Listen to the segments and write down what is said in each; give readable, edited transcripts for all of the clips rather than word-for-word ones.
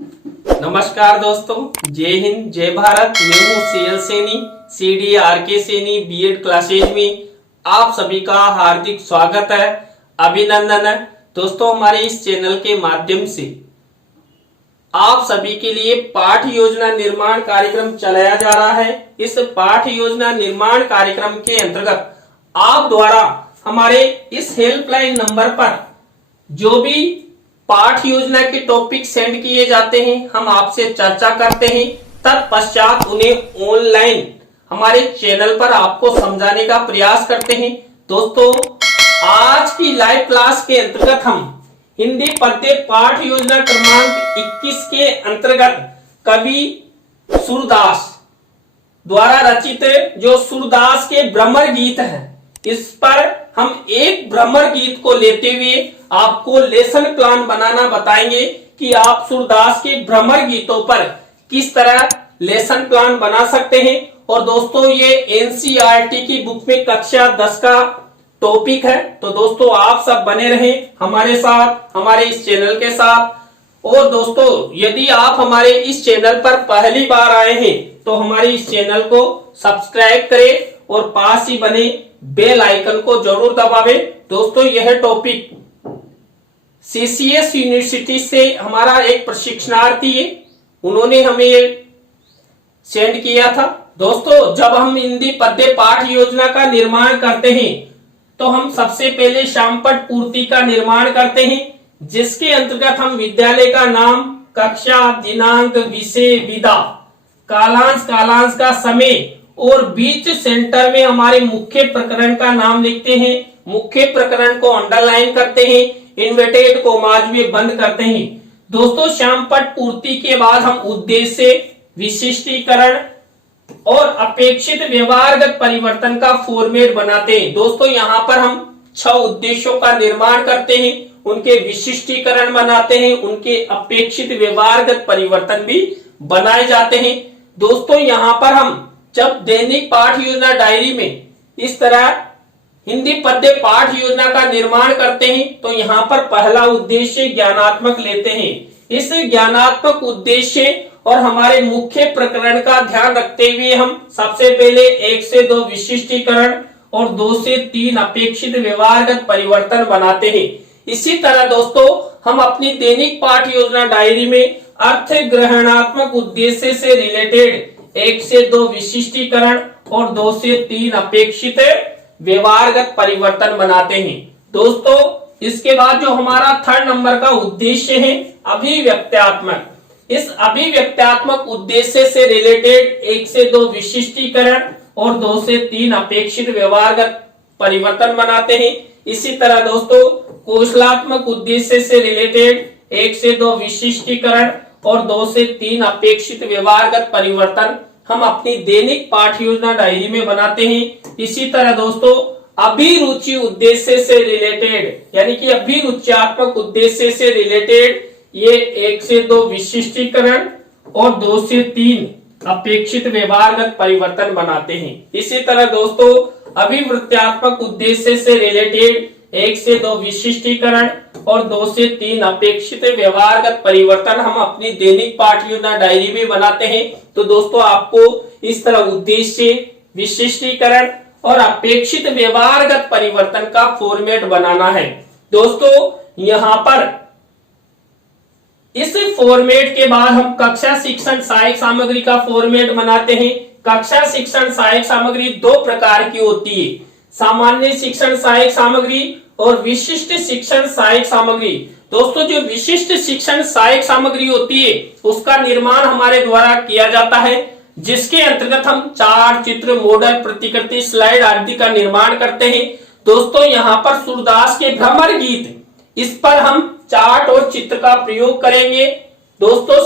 नमस्कार दोस्तों, जय हिंद जय भारत। मैं हूँ CL Saini, CDRK Saini BEd classes में आप सभी का हार्दिक स्वागत है, अभिनंदन है। दोस्तों, हमारे इस चैनल के माध्यम से आप सभी के लिए पाठ योजना निर्माण कार्यक्रम चलाया जा रहा है। इस पाठ योजना निर्माण कार्यक्रम के अंतर्गत आप द्वारा हमारे इस हेल्पलाइन नंबर पर जो भी पाठ योजना के टॉपिक सेंड किए जाते हैं, हम आपसे चर्चा करते हैं। तत्पश्चात उन्हें ऑनलाइन हमारे चैनल पर आपको समझाने का प्रयास करते हैं। दोस्तों, आज की लाइव क्लास के अंतर्गत हम हिंदी पद्य पाठ योजना क्रमांक 21 के अंतर्गत कवि सूरदास द्वारा रचित जो सूरदास के भ्रमर गीत हैं, इस पर हम एक भ्रमर गीत को लेते हुए आपको लेसन प्लान बनाना बताएंगे कि आप सूरदास के भ्रमर गीतों पर किस तरह लेसन प्लान बना सकते हैं। और दोस्तों, ये एनसीईआरटी की बुक में कक्षा 10 का टॉपिक है। तो दोस्तों, आप सब बने रहें हमारे साथ, हमारे इस चैनल के साथ। और दोस्तों, यदि आप हमारे इस चैनल पर पहली बार आए हैं तो हमारे इस चैनल को सब्सक्राइब करें और पास ही बने बेल आइकन को जरूर दबावें। दोस्तों, यह टॉपिक CCS यूनिवर्सिटी से हमारा एक प्रशिक्षणार्थी है, उन्होंने हमें ये सेंड किया था। दोस्तों, जब हम हिंदी पद्य पाठ योजना का निर्माण करते हैं तो हम सबसे पहले शामपट पूर्ति का निर्माण करते हैं, जिसके अंतर्गत हम विद्यालय का नाम, कक्षा, दिनांक, विषय, विधा, कालांश का समय और बीच सेंटर में हमारे मुख्य प्रकरण का नाम लिखते हैं। मुख्य प्रकरण को अंडरलाइन करते हैं, इन्वर्टेड कॉमाज में बंद करते हैं। दोस्तों, शामपट पूर्ति के बाद हम उद्देश्य, विशिष्टीकरण और अपेक्षित व्यवहारगत परिवर्तन का फॉर्मेट बनाते हैं। दोस्तों, यहाँ पर हम 6 उद्देश्यों का निर्माण करते हैं, उनके विशिष्टीकरण बनाते हैं, उनके अपेक्षित व्यवहारगत परिवर्तन भी बनाए जाते हैं। दोस्तों, यहाँ पर हम जब दैनिक पाठ योजना डायरी में इस तरह हिंदी पद्य पाठ योजना का निर्माण करते हैं तो यहाँ पर पहला उद्देश्य ज्ञानात्मक लेते हैं। इस ज्ञानात्मक उद्देश्य और हमारे मुख्य प्रकरण का ध्यान रखते हुए हम सबसे पहले 1 से 2 विशिष्टीकरण और 2 से 3 अपेक्षित व्यवहारगत परिवर्तन बनाते हैं। इसी तरह दोस्तों, हम अपनी दैनिक पाठ योजना डायरी में अर्थ ग्रहणात्मक उद्देश्य से रिलेटेड 1 से 2 विशिष्टीकरण और 2 से 3 अपेक्षित व्यवहारगत परिवर्तन बनाते हैं। दोस्तों, इसके बाद जो हमारा 3rd नंबर का उद्देश्य है अभिव्यक्त्यात्मक, इस अभिव्यक्त्यात्मक उद्देश्य से रिलेटेड 1 से 2 विशिष्टीकरण और 2 से 3 अपेक्षित व्यवहारगत परिवर्तन बनाते हैं। इसी तरह दोस्तों, कौशलात्मक उद्देश्य से रिलेटेड 1 से 2 विशिष्टीकरण और 2 से 3 अपेक्षित व्यवहारगत परिवर्तन हम अपनी दैनिक पाठ योजना डायरी में बनाते हैं। इसी तरह दोस्तों, अभिरुचि उद्देश्य से रिलेटेड यानी कि अभिरुच्यात्मक उद्देश्य से रिलेटेड ये 1 से 2 विशिष्टीकरण और 2 से 3 अपेक्षित व्यवहारगत परिवर्तन बनाते हैं। इसी तरह दोस्तों, अभिवृत्त्यात्मक उद्देश्य से रिलेटेड 1 से 2 विशिष्टीकरण और 2 से 3 अपेक्षित व्यवहारगत परिवर्तन हम अपनी दैनिक पाठ योजना डायरी में बनाते हैं। तो दोस्तों, आपको इस तरह उद्देश्य, विशिष्टीकरण और अपेक्षित व्यवहारगत परिवर्तन का फॉर्मेट बनाना है। दोस्तों, यहाँ पर इस फॉर्मेट के बाद हम कक्षा शिक्षण सहायक सामग्री का फॉर्मेट बनाते हैं। कक्षा शिक्षण सहायक सामग्री 2 प्रकार की होती है, सामान्य शिक्षण सहायक सामग्री और विशिष्ट शिक्षण सहायक सामग्री। दोस्तों, जो विशिष्ट शिक्षण सहायक सामग्री होती है उसका निर्माण हमारे द्वारा किया जाता है, जिसके अंतर्गत हम चार्ट, चित्र, मॉडल, प्रतिकृति, स्लाइड आदि का निर्माण करते हैं। दोस्तों, यहाँ पर सूरदास के भ्रमर गीत, इस पर हम चार्ट और चित्र का प्रयोग करेंगे। दोस्तों,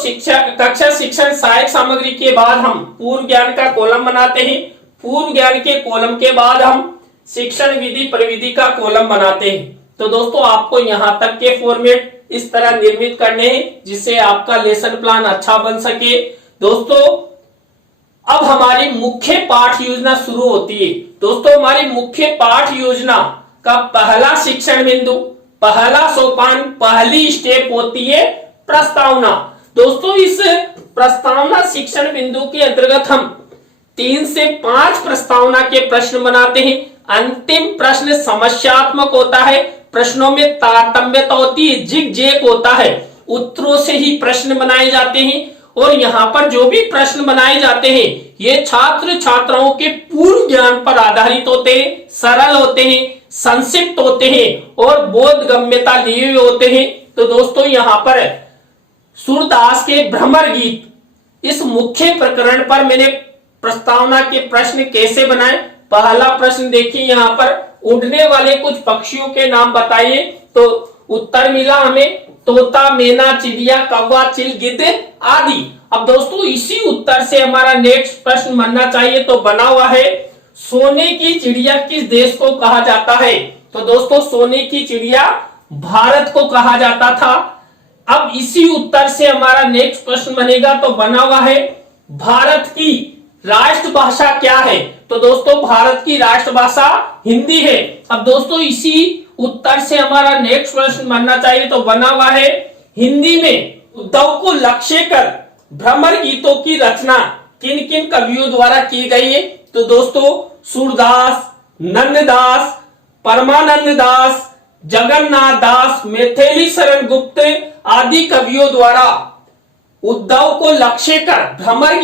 कक्षा शिक्षण सहायक सामग्री के बाद हम पूर्व ज्ञान का कॉलम बनाते हैं। पूर्व ज्ञान के कॉलम के बाद हम शिक्षण विधि प्रविधि का कॉलम बनाते हैं। तो दोस्तों, आपको यहाँ तक के फॉर्मेट इस तरह निर्मित करने हैं जिससे आपका लेसन प्लान अच्छा बन सके। दोस्तों, अब हमारी मुख्य पाठ योजना शुरू होती है। दोस्तों, हमारी मुख्य पाठ योजना का पहला शिक्षण बिंदु, पहला सोपान, पहली स्टेप होती है प्रस्तावना। दोस्तों इस प्रस्तावना शिक्षण बिंदु के अंतर्गत हम 3 से 5 प्रस्तावना के प्रश्न बनाते हैं। अंतिम प्रश्न समस्यात्मक होता है, प्रश्नों में तारतम्यता होती है, जिग जैग होता है, उत्तरों से ही प्रश्न बनाए जाते हैं। और यहाँ पर जो भी प्रश्न बनाए जाते हैं ये छात्र छात्राओं के पूर्व ज्ञान पर आधारित होते हैं, सरल होते हैं, संक्षिप्त होते हैं और बोधगम्यता लिए हुए होते हैं। तो दोस्तों यहाँ पर सूरदास के भ्रमर गीत इस मुख्य प्रकरण पर मैंने प्रस्तावना के प्रश्न कैसे बनाए। पहला प्रश्न देखिए, यहाँ पर उड़ने वाले कुछ पक्षियों के नाम बताइए। तो उत्तर मिला हमें तोता, मैना, चिड़िया, कौवा, चिल, गिद्ध आदि। अब दोस्तों इसी उत्तर से हमारा नेक्स्ट प्रश्न बनना चाहिए। तो बना हुआ है सोने की चिड़िया किस देश को कहा जाता है। तो दोस्तों सोने की चिड़िया भारत को कहा जाता था। अब इसी उत्तर से हमारा नेक्स्ट प्रश्न बनेगा। तो बना हुआ है भारत की राष्ट्रभाषा क्या है। तो दोस्तों भारत की राष्ट्रभाषा हिंदी है। अब दोस्तों इसी उत्तर से हमारा नेक्स्ट प्रश्न बनना चाहिए। तो बना हुआ है हिंदी में उद्धव को लक्ष्य कर भ्रमर गीतों की रचना किन किन कवियों द्वारा की गई है। तो दोस्तों सूरदास, नंददास, परमानंद दास, जगन्नाथ दास, मैथिली शरण गुप्त आदि कवियों द्वारा उद्धव को लक्ष्य कर भ्रमर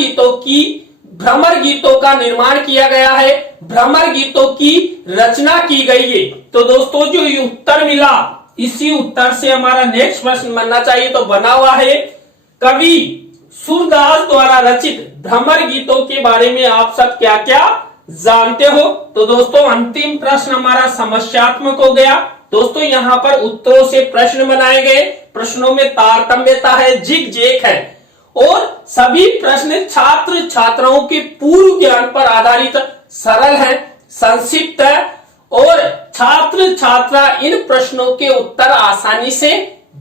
गीतों का निर्माण किया गया है, भ्रमर गीतों की रचना की गई है। तो दोस्तों जो ये उत्तर मिला इसी उत्तर से हमारा नेक्स्ट प्रश्न बनना चाहिए। तो बना हुआ है कवि सूरदास द्वारा रचित भ्रमर गीतों के बारे में आप सब क्या क्या जानते हो। तो दोस्तों अंतिम प्रश्न हमारा समस्यात्मक हो गया। दोस्तों यहाँ पर उत्तरों से प्रश्न बनाए गए, प्रश्नों में तारतम्यता है, जिग जैग है और सभी प्रश्न छात्र छात्राओं के पूर्व ज्ञान पर आधारित, सरल है, संक्षिप्त है और छात्र छात्रा इन प्रश्नों के उत्तर आसानी से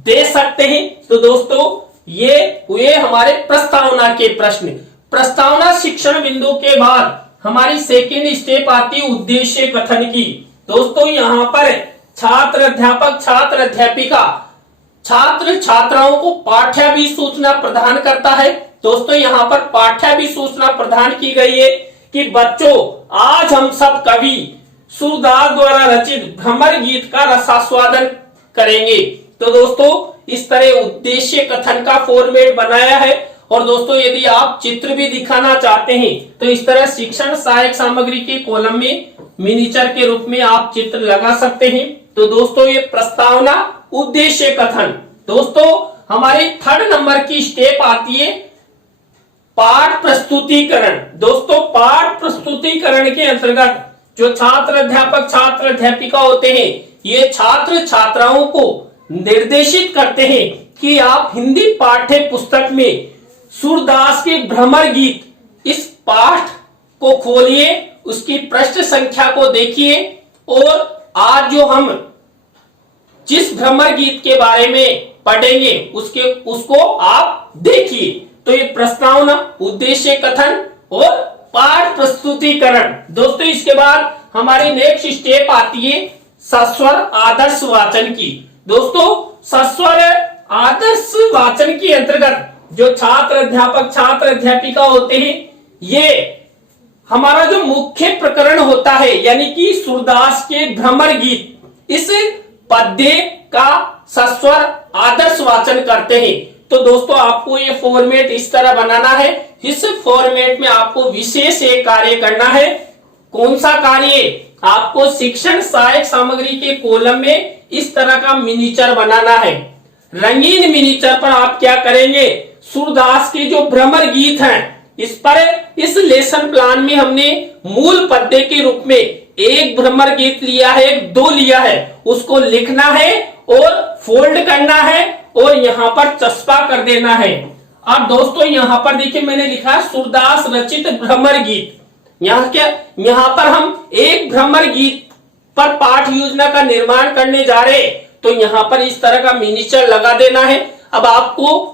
दे सकते हैं। तो दोस्तों ये हुए हमारे प्रस्तावना के प्रश्न। प्रस्तावना शिक्षण बिंदु के बाद हमारी सेकेंड स्टेप आती है उद्देश्य कथन की। दोस्तों यहाँ पर छात्र अध्यापक, छात्र अध्यापिका छात्र छात्राओं को पाठ्य सूचना प्रदान करता है। दोस्तों यहाँ पर पाठ्य सूचना प्रदान की गई है कि बच्चों आज हम सब कवि सूरदास द्वारा रचित भ्रमर गीत का रसास्वादन करेंगे। तो दोस्तों इस तरह उद्देश्य कथन का फॉर्मेट बनाया है। और दोस्तों यदि आप चित्र भी दिखाना चाहते हैं तो इस तरह शिक्षण सहायक सामग्री के कॉलम में मिनिएचर के रूप में आप चित्र लगा सकते हैं। तो दोस्तों ये प्रस्तावना, उद्देश्य कथन। दोस्तों हमारे 3rd नंबर की स्टेप आती है पाठ प्रस्तुतिकरण। दोस्तों पाठ प्रस्तुतिकरण के अंतर्गत जो छात्र अध्यापक, छात्र अध्यापिका होते हैं ये छात्र छात्राओं को निर्देशित करते हैं कि आप हिंदी पाठ्य पुस्तक में सूरदास के भ्रमर गीत इस पाठ को खोलिए, उसकी पृष्ठ संख्या को देखिए और आज जो हम जिस भ्रमर गीत के बारे में पढ़ेंगे उसको आप देखिए। तो ये प्रस्तावना, उद्देश्य कथन और पाठ प्रस्तुतिकरण। दोस्तों इसके बाद हमारी नेक्स्ट स्टेप आती है सस्वर आदर्श वाचन की। दोस्तों सस्वर आदर्श वाचन के अंतर्गत जो छात्र अध्यापक, छात्र अध्यापिका होते हैं ये हमारा जो मुख्य प्रकरण होता है यानी कि सूरदास के भ्रमर गीत, इस पद्य का सस्वर आदर्श वाचन करते हैं। तो दोस्तों आपको ये फॉर्मेट इस तरह बनाना है। इस फॉर्मेट में आपको विशेष एक कार्य करना है। कौन सा कार्य? आपको शिक्षण सहायक सामग्री के कॉलम में इस तरह का मिनिएचर बनाना है। रंगीन मिनिएचर पर आप क्या करेंगे, सूरदास के जो भ्रमर गीत हैं इस पर, इस लेसन प्लान में हमने मूल पद्य के रूप में एक भ्रमर गीत लिया है, एक 2 लिया है, उसको लिखना है और फोल्ड करना है और यहाँ पर चस्पा कर देना है। अब दोस्तों यहाँ पर देखिए मैंने लिखा है सूरदास रचित भ्रमर गीत। यहाँ पर हम एक भ्रमर गीत पर पाठ योजना का निर्माण करने जा रहे हैं, तो यहाँ पर इस तरह का मिनिएचर लगा देना है। अब आपको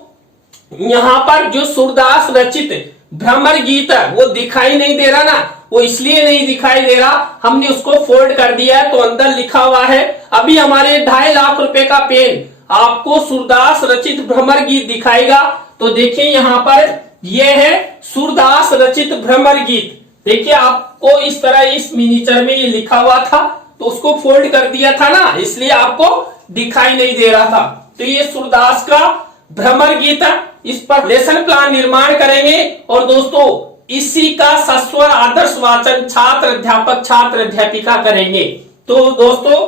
यहाँ पर जो सूरदास रचित भ्रमर गीत है वो दिखाई नहीं दे रहा ना, वो इसलिए नहीं दिखाई दे रहा, हमने उसको फोल्ड कर दिया है तो अंदर लिखा हुआ है। अभी हमारे 2.5 लाख रुपए का पेन आपको सूरदास रचित भ्रमर गीत दिखाएगा। तो देखिए यहाँ पर यह है सूरदास रचित भ्रमर गीत। देखिए आपको इस तरह इस मिनीचर में ये लिखा हुआ था, तो उसको फोल्ड कर दिया था ना, इसलिए आपको दिखाई नहीं दे रहा था। तो ये सूरदास का भ्रमर गीत है, इस पर लेसन प्लान निर्माण करेंगे। और दोस्तों इसी का सस्वर आदर्श वाचन छात्र अध्यापक छात्र अध्यापिका करेंगे। तो दोस्तों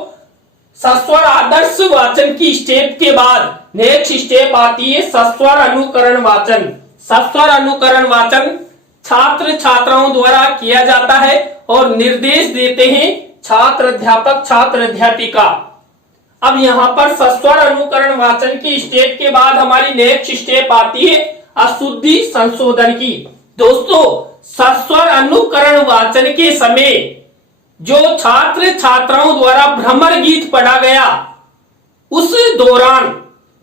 सस्वर आदर्श वाचन की स्टेप के बाद नेक्स्ट स्टेप आती है सस्वर अनुकरण वाचन। सस्वर अनुकरण वाचन छात्र छात्राओं द्वारा किया जाता है और निर्देश देते हैं छात्र अध्यापक छात्र अध्यापिका। अब यहाँ पर सस्वर अनुकरण वाचन की स्टेप के बाद हमारी नेक्स्ट स्टेप आती है अशुद्धि संशोधन की। दोस्तों सस्वर अनुकरण वाचन के समय जो छात्र छात्राओं द्वारा भ्रमर गीत पढ़ा गया, उस दौरान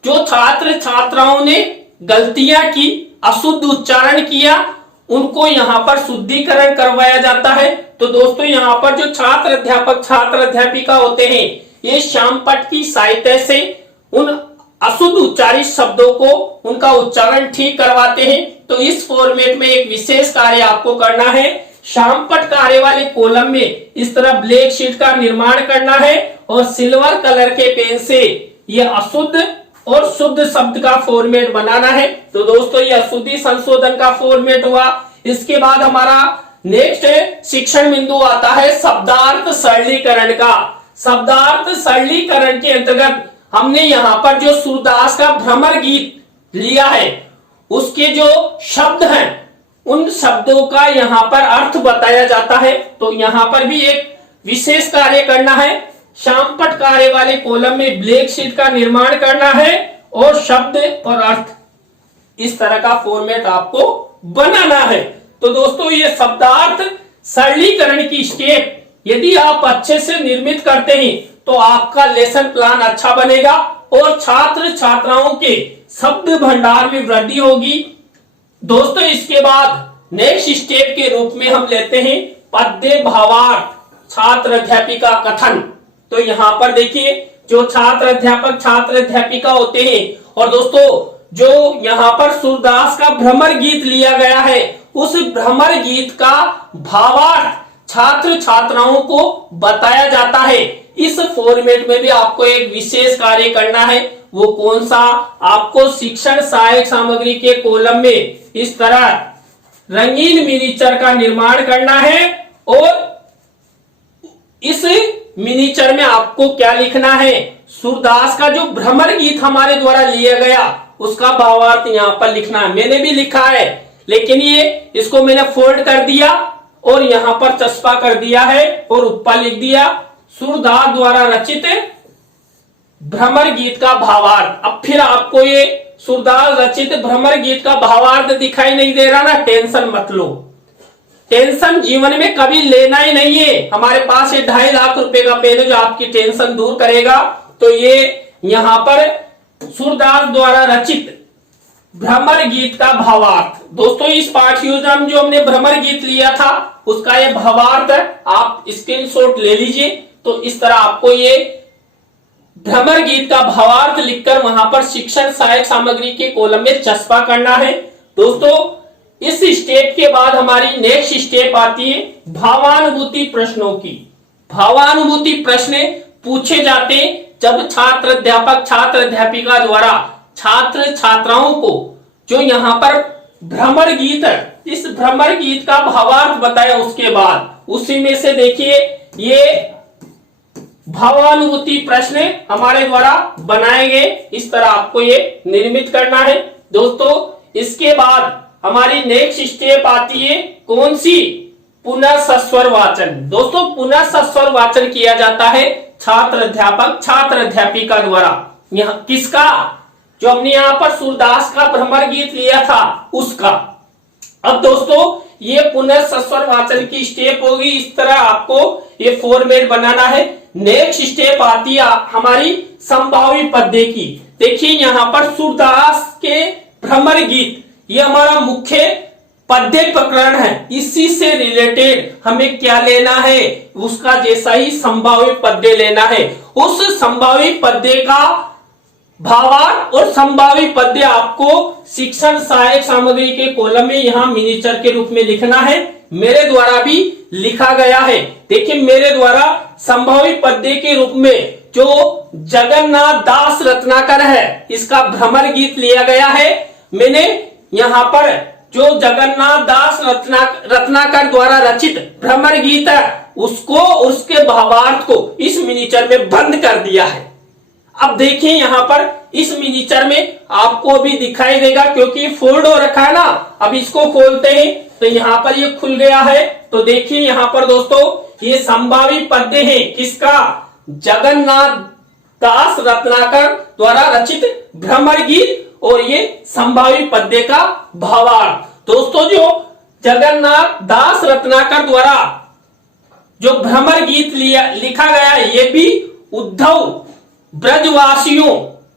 जो छात्र छात्राओं ने गलतियां की, अशुद्ध उच्चारण किया, उनको यहाँ पर शुद्धिकरण करवाया जाता है। तो दोस्तों यहाँ पर जो छात्र अध्यापक छात्र अध्यापिका होते हैं, ये श्यामपट्ट की सहायता से उन अशुद्ध उच्चारित शब्दों को उनका उच्चारण ठीक करवाते हैं। तो इस फॉर्मेट में एक विशेष कार्य आपको करना है। श्यामपट्ट कार्य वाले कॉलम में इस तरह ब्लैक शीट का निर्माण करना है और सिल्वर कलर के पेन से ये अशुद्ध और शुद्ध शब्द का फॉर्मेट बनाना है। तो दोस्तों ये अशुद्धि संशोधन का फॉर्मेट हुआ। इसके बाद हमारा नेक्स्ट शिक्षण बिंदु आता है शब्दार्थ सरलीकरण का। शब्दार्थ सरलीकरण के अंतर्गत हमने यहाँ पर जो सूरदास का भ्रमर गीत लिया है, उसके जो शब्द हैं उन शब्दों का यहाँ पर अर्थ बताया जाता है। तो यहाँ पर भी एक विशेष कार्य करना है। श्यामपट्ट कार्य वाले कॉलम में ब्लैक शीट का निर्माण करना है और शब्द और अर्थ इस तरह का फॉर्मेट आपको बनाना है। तो दोस्तों ये शब्दार्थ सरलीकरण की स्टेप यदि आप अच्छे से निर्मित करते हैं तो आपका लेसन प्लान अच्छा बनेगा और छात्र छात्राओं के शब्द भंडार में वृद्धि होगी। दोस्तों इसके बाद नेक्स्ट स्टेप के रूप में हम लेते हैं पद्य भावार्थ छात्र अध्यापिका कथन। तो यहाँ पर देखिए जो छात्र अध्यापक छात्र अध्यापिका होते हैं, और दोस्तों जो यहाँ पर सूरदास का भ्रमर गीत लिया गया है, उस भ्रमर गीत का भावार्थ छात्र छात्राओं को बताया जाता है। इस फॉर्मेट में भी आपको एक विशेष कार्य करना है। वो कौन सा? आपको शिक्षण सहायक सामग्री के कॉलम में इस तरह रंगीन मिनीचर का निर्माण करना है और इस मिनीचर में आपको क्या लिखना है? सूरदास का जो भ्रमर गीत हमारे द्वारा लिया गया उसका भावार्थ यहाँ पर लिखना है। मैंने भी लिखा है, लेकिन ये इसको मैंने फोल्ड कर दिया और यहाँ पर चस्पा कर दिया है और ऊपर लिख दिया सूरदास द्वारा रचित भ्रमर गीत का भावार्थ। अब फिर आपको ये सूरदास रचित भ्रमर गीत का भावार्थ दिखाई नहीं दे रहा ना, टेंशन मत लो। टेंशन जीवन में कभी लेना ही नहीं है। हमारे पास ये 2.5 लाख रुपए का पेन है जो आपकी टेंशन दूर करेगा। तो ये यहाँ पर सूरदास द्वारा रचित भ्रमर गीत का भावार्थ। दोस्तों इस पाठ योजना में जो हमने भ्रमर गीत लिया था उसका ये भावार्थ है, आप स्क्रीनशॉट ले लीजिए। तो इस तरह आपको ये भ्रमर गीत का भावार्थ लिखकर वहां पर शिक्षण सहायक सामग्री के कॉलम में चस्पा करना है। दोस्तों इस स्टेप के बाद हमारी नेक्स्ट स्टेप आती है भावानुभूति प्रश्नों की। भावानुभूति प्रश्न पूछे जाते जब छात्र अध्यापक छात्र अध्यापिका द्वारा छात्र छात्राओं को जो यहाँ पर भ्रमर गीत है, इस भ्रमर गीत का भावार्थ बताया, उसके बाद उसी में से देखिए ये भावानुभूति प्रश्न हमारे द्वारा बनाए गए। इस तरह आपको ये निर्मित करना है। दोस्तों इसके बाद हमारी नेक्स्ट स्टेप आती है कौन सी? पुनः सस्वर वाचन। दोस्तों पुनः सस्वर वाचन किया जाता है छात्र अध्यापक छात्र अध्यापिका द्वारा। यहाँ किसका? जो हमने यहाँ पर सूरदास का भ्रमर गीत लिया था उसका। अब दोस्तों ये पुनः सस्वर वाचन की स्टेप होगी। इस तरह आपको ये फॉर्मेट बनाना है। नेक्स्ट स्टेप आती है हमारी संभावी पद्य की। देखिए यहाँ पर सूरदास के भ्रमर गीत ये हमारा मुख्य पद्य प्रकरण है। इसी से रिलेटेड हमें क्या लेना है? उसका जैसा ही संभावी पद्य लेना है। उस संभावी पद्य का भावार्थ और संभावी पद्य आपको शिक्षण सहायक सामग्री के कॉलम में यहाँ मिनिएचर के रूप में लिखना है। मेरे द्वारा भी लिखा गया है। देखिए मेरे द्वारा संभावी पद्य के रूप में जो जगन्नाथ दास रत्नाकर है, इसका भ्रमर गीत लिया गया है। मैंने यहाँ पर जो जगन्नाथ दास रत्नाकर द्वारा रचित भ्रमर गीत है, उसको उसके भावार्थ को इस मिनिएचर में बंद कर दिया है। अब देखिए यहाँ पर इस मिनिएचर में आपको भी दिखाई देगा, क्योंकि फोल्ड हो रखा है ना। अब इसको खोलते हैं तो यहाँ पर ये खुल गया है। तो देखिए यहाँ पर दोस्तों ये संभावी पद्य है किसका, जगन्नाथ दास रत्नाकर द्वारा रचित भ्रमर गीत, और ये संभावी पद्य का भावार्थ। दोस्तों जो जगन्नाथ दास रत्नाकर द्वारा जो भ्रमर गीत लिखा गया है, ये भी उद्धव ब्रजवासियों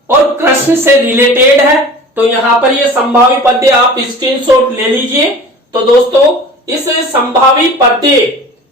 और कृष्ण से रिलेटेड है। तो यहाँ पर ये संभावी पद्य आप स्क्रीनशॉट ले लीजिए। तो दोस्तों इस संभावी पद्य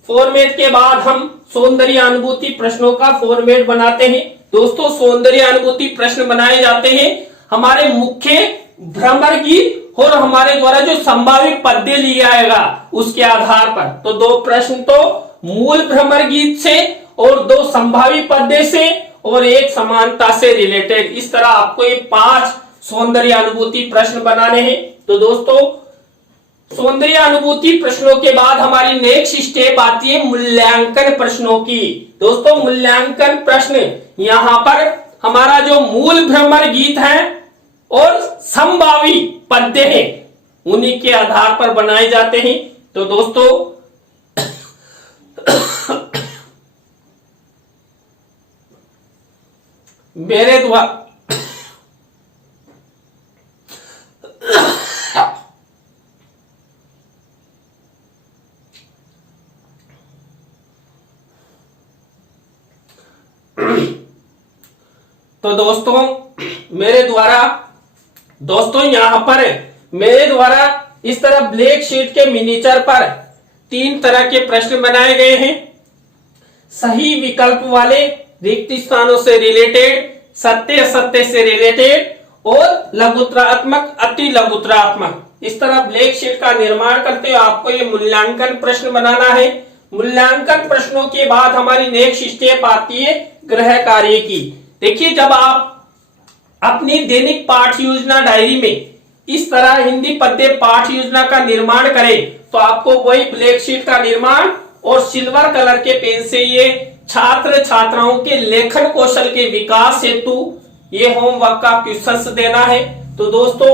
फॉर्मेट के बाद हम सौंदर्य अनुभूति प्रश्नों का फॉर्मेट बनाते हैं। दोस्तों सौंदर्य अनुभूति प्रश्न बनाए जाते हैं हमारे मुख्य भ्रमर गीत और हमारे द्वारा जो संभावी पद्य लिया जाएगा उसके आधार पर। तो दो प्रश्न तो मूल भ्रमर गीत से और दो संभावी पद्य से और एक समानता से रिलेटेड। इस तरह आपको ये 5 सौंदर्य अनुभूति प्रश्न बनाने हैं। तो दोस्तों सौंदर्य अनुभूति प्रश्नों के बाद हमारी नेक्स्ट स्टेप आती है मूल्यांकन प्रश्नों की। दोस्तों मूल्यांकन प्रश्न यहाँ पर हमारा जो मूल भ्रमर गीत है और संभावी पद्य है, उन्हीं के आधार पर बनाए जाते हैं। तो दोस्तों मेरे द्वारा तो दोस्तों यहाँ पर मेरे द्वारा इस तरह ब्लैक शीट के मिनिएचर पर 3 तरह के प्रश्न बनाए गए हैं। सही विकल्प वाले, रिक्त स्थानों से रिलेटेड, सत्य असत्य से रिलेटेड और लघुत्रात्मक अति लघुत्रात्मक। इस तरह ब्लैक शीट का निर्माण करते हुए आपको ये मूल्यांकन प्रश्न बनाना है। मूल्यांकन प्रश्नों के बाद हमारी नेक्स्ट स्टेप आती है गृह कार्य की। देखिए जब आप अपनी दैनिक पाठ योजना डायरी में इस तरह हिंदी पद्य पाठ योजना का निर्माण करें तो आपको वही ब्लैक शीट का निर्माण और सिल्वर कलर के पेन से ये छात्र छात्राओं के लेखन कौशल के विकास हेतु ये होमवर्क का क्वेश्चंस देना है। तो दोस्तों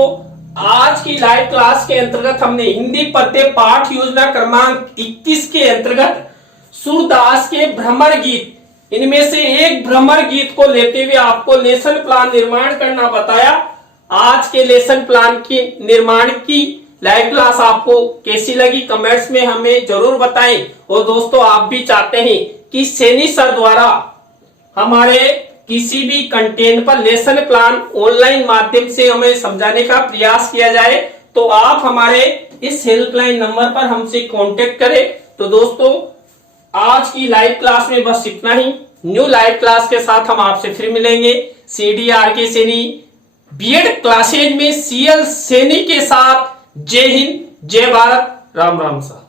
आज की लाइव क्लास के अंतर्गत हमने हिंदी पद्य पाठ योजना क्रमांक 21 के अंतर्गत सूरदास के भ्रमर गीत, इनमें से एक भ्रमर गीत को लेते हुए आपको लेसन प्लान निर्माण करना बताया। आज के लेसन प्लान की निर्माण की लाइव क्लास आपको कैसी लगी कमेंट्स में हमें जरूर बताएं। और दोस्तों आप भी चाहते हैं कि सैनी सर द्वारा हमारे किसी भी कंटेंट पर लेसन प्लान ऑनलाइन माध्यम से हमें समझाने का प्रयास किया जाए, तो आप हमारे इस हेल्पलाइन नंबर पर हमसे कांटेक्ट करें। तो दोस्तों आज की लाइव क्लास में बस इतना ही। न्यू लाइव क्लास के साथ हम आपसे फिर मिलेंगे। CDRK सैनी बीएड क्लासेज में CL सैनी के साथ। जय हिंद, जय भारत, राम राम सा।